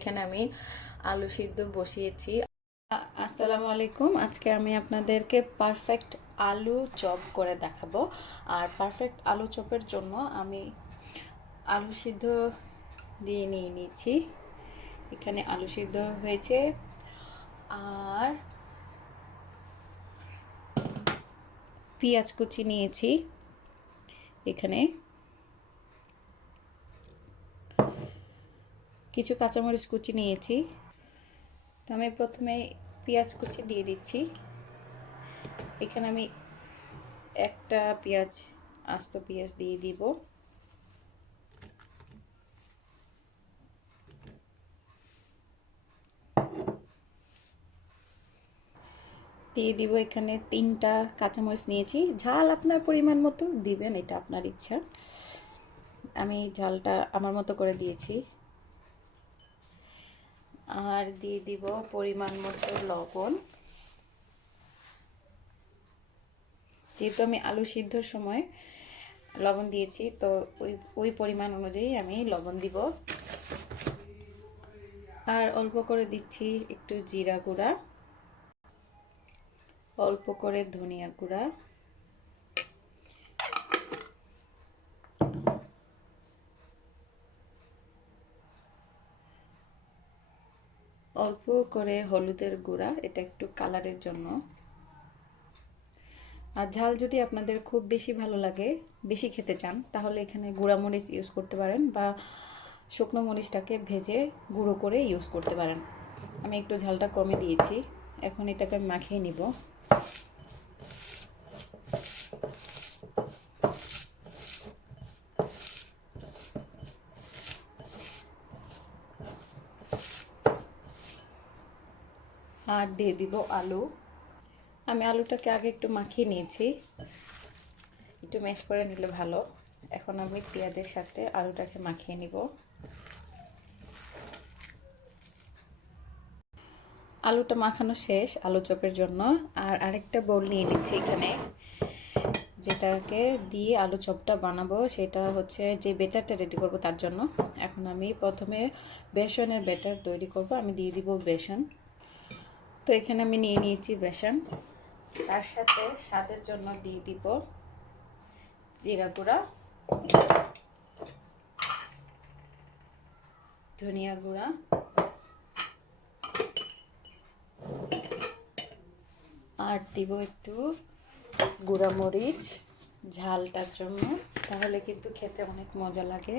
এখানে আমি আলু সিদ্ধ বসিয়েছি। আসসালামু আলাইকুম। আজকে আমি আপনাদেরকে পারফেক্ট আলু চপ করে দেখাবো। আর পারফেক্ট আলু চপের জন্য আমি আলু সিদ্ধ দিয়ে নিয়েছি। এখানে আলু সিদ্ধ হয়েছে আর পেঁয়াজ কুচি নিয়েছি। এখানে কিছু কাঁচামরিচ কুচি নিয়েছি। তো আমি প্রথমে পেঁয়াজ কুচি দিয়ে দিচ্ছি। এখানে আমি একটা আস্ত পেঁয়াজ দিয়ে দিব। দিয়ে দিব এখানে 3টা কাঁচামরিচ নিয়েছি। ঝাল আপনার পরিমাণ মতো দিবেন, এটা আপনার ইচ্ছা। আমি ঝালটা আমার মতো করে দিয়েছি। আর দিয়ে দিব পরিমাণ মতো লবণ। যেহেতু আমি আলু সিদ্ধর সময় লবণ দিয়েছি, তো ওই পরিমাণ অনুযায়ী আমি লবণ দিব। আর অল্প করে দিচ্ছি একটু জিরা গুঁড়া, অল্প করে ধনিয়া গুঁড়া, অল্প করে হলুদের গুঁড়া, এটা একটু কালারের জন্য। আর ঝাল যদি আপনাদের খুব বেশি ভালো লাগে, বেশি খেতে চান, তাহলে এখানে গুঁড়া মরিচ ইউজ করতে পারেন বা শুকনো মরিচটাকে ভেজে গুঁড়ো করে ইউজ করতে পারেন। আমি একটু ঝালটা কমে দিয়েছি। এখন এটাকে মাখিয়ে নিব। আর দিয়ে দিব আলু। আমি আলুটাকে আগে একটু মাখিয়ে নিয়েছি, একটু ম্যাশ করে নিলে ভালো। এখন আমি পেঁয়াজের সাথে আলুটাকে মাখিয়ে নিব। আলুটা মাখানো শেষ আলু চপের জন্য। আর আরেকটা বোল নিয়ে নিচ্ছি এখানে, যেটাকে দিয়ে আলু চপটা বানাবো। সেটা হচ্ছে যে বেটারটা রেডি করব তার জন্য। এখন আমি প্রথমে বেসনের বেটার তৈরি করব। আমি দিয়ে দিব বেসন। তো এখানে আমি নিয়ে নিয়েছি বেসন। তার সাথে স্বাদের জন্য দিয়ে দিব জিরা গুঁড়া, ধনিয়া গুঁড়া, আর দিব একটু গুঁড়া মরিচ ঝালটার জন্য, তাহলে কিন্তু খেতে অনেক মজা লাগে।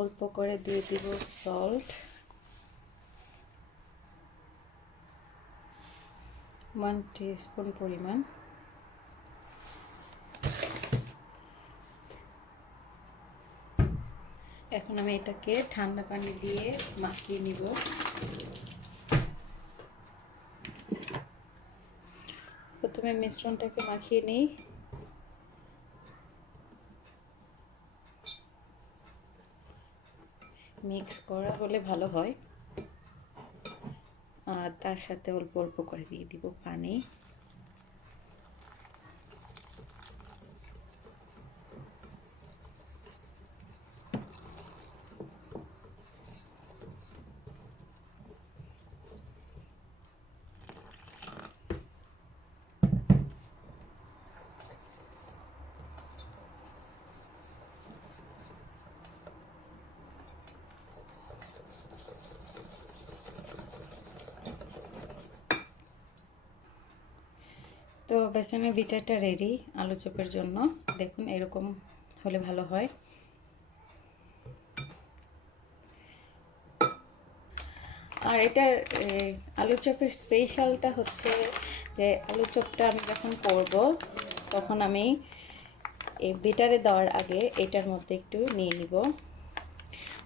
অল্প করে দিয়ে দিব সল্ট, 1 টিস্পুন পরিমাণ। এখন আমি এটাকে ঠান্ডা পানি দিয়ে মাখিয়ে নিব। প্রথমে মিশ্রণটাকে মাখিয়ে নিই। মিক্স করা হলে ভালো হয়। আর তার সাথে অল্প অল্প করে দিয়ে দিব পানি। তো বেসনের বিটারটা রেডি আলু চপের জন্য। দেখুন এরকম হলে ভালো হয়। আর এটার আলু চপের স্পেশালটা হচ্ছে যে আলু চপটা আমি যখন করব তখন আমি এই বেটারে দেওয়ার আগে এটার মধ্যে একটু নিয়ে নিব।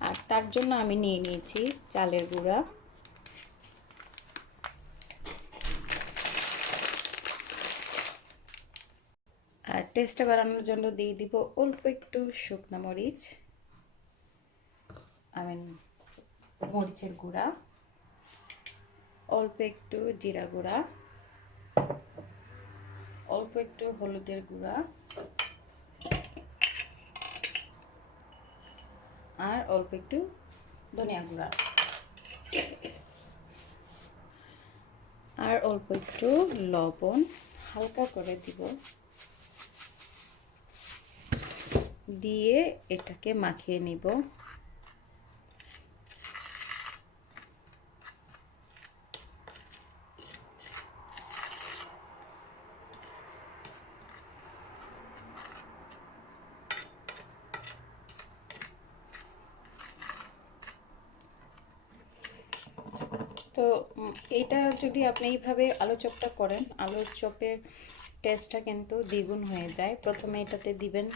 আর তার জন্য আমি নিয়ে নিয়েছি চালের গুঁড়া, আর টেস্টটা বাড়ানোর জন্য দিয়ে দিব অল্প একটু শুকনো মরিচ, মরিচের গুঁড়া, অল্প একটু জিরা গুঁড়া, অল্প একটু হলুদের গুঁড়া, আর অল্প একটু ধনিয়া গুঁড়া আর অল্প একটু লবণ হালকা করে দিব, দিয়ে এটাকে মাখিয়ে নিব। তো এইটা যদি আপনি এইভাবে আলু চপটা করেন, আলু চপের টেস্টটা কিন্তু দ্বিগুণ হয়ে যায়। প্রথমে এটাতে দিবেন,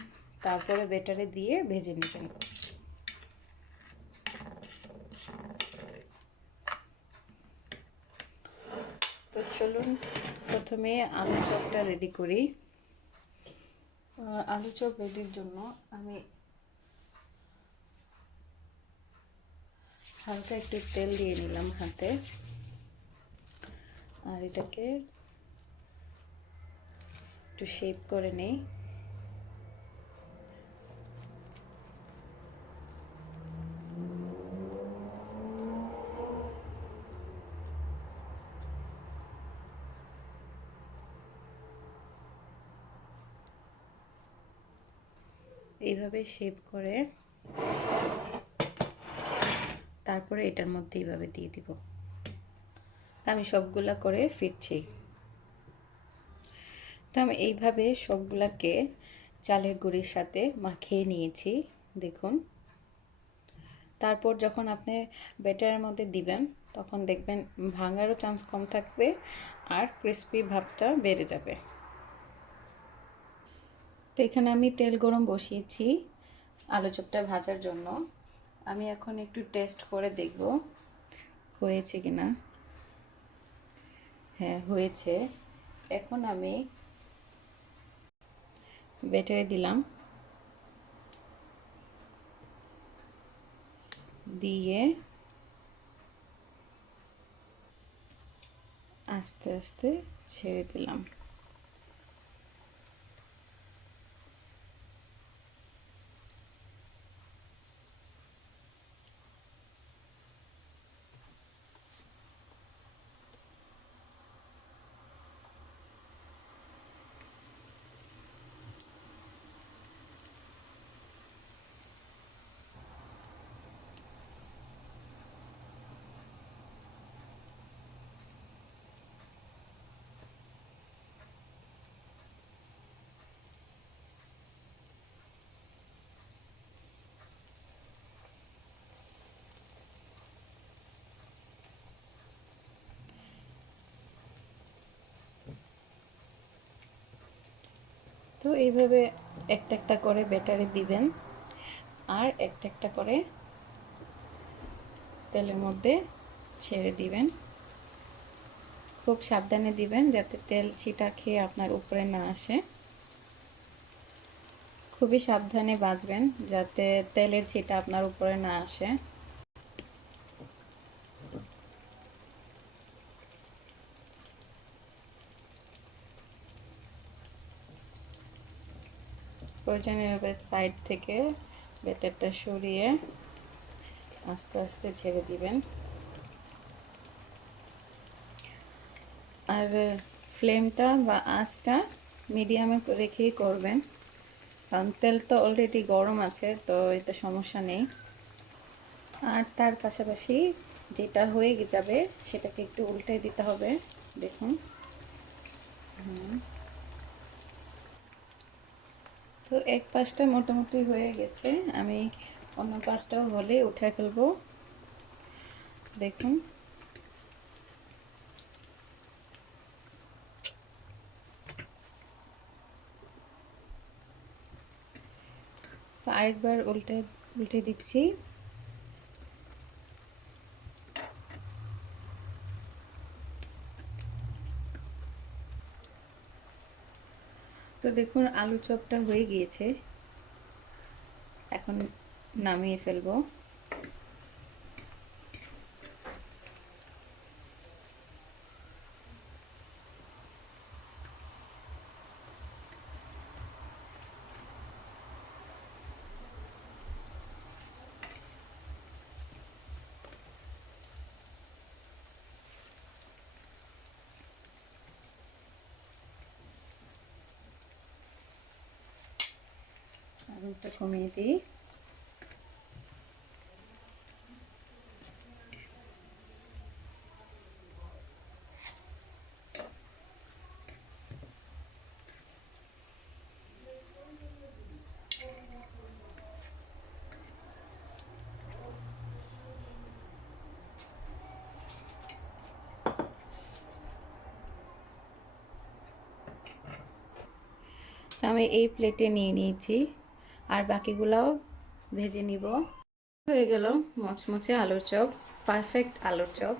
তারপরে বেটারে দিয়ে ভেজে নেবেন। তো চলুন প্রথমে আলু চপটা রেডি করি। আলু চপ রেডির জন্য আমি হালকা একটু তেল দিয়ে নিলাম হাতে, আর এটাকে একটু শেপ করে নেই। এইভাবে শেপ করে তারপরে এটার মধ্যে এইভাবে দিয়ে দিব। আমি সবগুলা করে ফিরছি। তো আমি এইভাবে সবগুলাকে চালের গুঁড়ির সাথে মাখিয়ে নিয়েছি, দেখুন। তারপর যখন আপনি ব্যাটারের মধ্যে দিবেন তখন দেখবেন ভাঙারও চান্স কম থাকবে আর ক্রিস্পি ভাবটা বেড়ে যাবে। তো এখানে আমি তেল গরম বসিয়েছি আলু চপটা ভাজার জন্য। আমি এখন একটু টেস্ট করে দেখব হয়েছে কিনা। হ্যাঁ, হয়েছে। এখন আমি ব্যাটারে দিলাম, দিয়ে আস্তে আস্তে ছেড়ে দিলাম। তো এইভাবে একটা একটা করে ব্যাটারে দিবেন আর একটা একটা করে তেলের মধ্যে ছেড়ে দিবেন। খুব সাবধানে দিবেন যাতে তেল ছিটা খেয়ে আপনার উপরে না আসে। খুবই সাবধানে ভাজবেন যাতে তেলের ছিটা আপনার উপরে না আসে। প্রয়োজনে সাইড থেকে ব্যাটারটা সরিয়ে আস্তে আস্তে ছেড়ে দিবেন। আর ফ্লেমটা বা আঁচটা মিডিয়ামে রেখেই করবেন, কারণ তেল তো অলরেডি গরম আছে, তো এতে সমস্যা নেই। আর তার পাশাপাশি যেটা হয়ে যাবে সেটাকে একটু উল্টে দিতে হবে, দেখুন। তো এক পাশটা মোটামুটি হয়ে গেছে, আমি অন্য পাশটাও হলে উঠে ফেলবো, দেখুন। তো আরেকবার উল্টে দিচ্ছি। তো দেখুন আলু চপটা হয়ে গিয়েছে, এখন নামিয়ে ফেলবো। আগুনটা কমিয়ে দিই। আমি এই প্লেটে নিয়ে নিয়েছি, আর বাকিগুলাও ভেজে নিব। হয়ে গেল মচমচে আলুর চপ, পারফেক্ট আলুর চপ।